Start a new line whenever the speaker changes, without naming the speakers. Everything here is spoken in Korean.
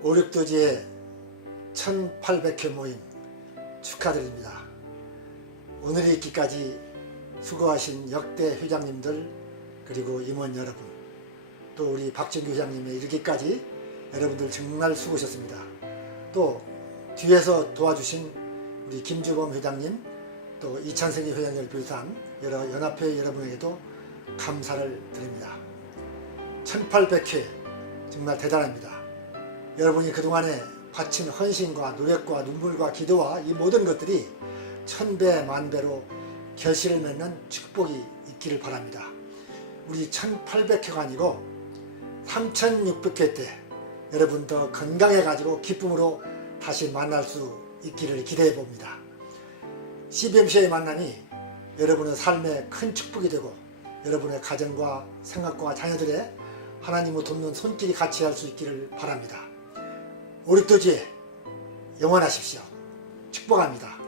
오륙도지의 1800회 모임 축하드립니다. 오늘이 있기까지 수고하신 역대 회장님들 그리고 임원 여러분 또 우리 박진규 회장님의 이르기까지 여러분들 정말 수고하셨습니다. 또 뒤에서 도와주신 우리 김주범 회장님 또 이찬석이 회장님을 비롯한 여러 연합회 여러분에게도 감사를 드립니다. 1800회 정말 대단합니다. 여러분이 그동안에 바친 헌신과 노력과 눈물과 기도와 이 모든 것들이 천배 만배로 결실을 맺는 축복이 있기를 바랍니다. 우리 1800회가 아니고 3600회 때 여러분 더 건강해가지고 기쁨으로 다시 만날 수 있기를 기대해 봅니다. CBMC의 만남이 여러분의 삶에 큰 축복이 되고 여러분의 가정과 생각과 자녀들의 하나님을 돕는 손길이 같이 할 수 있기를 바랍니다. 오륙도지에 영원하십시오. 축복합니다.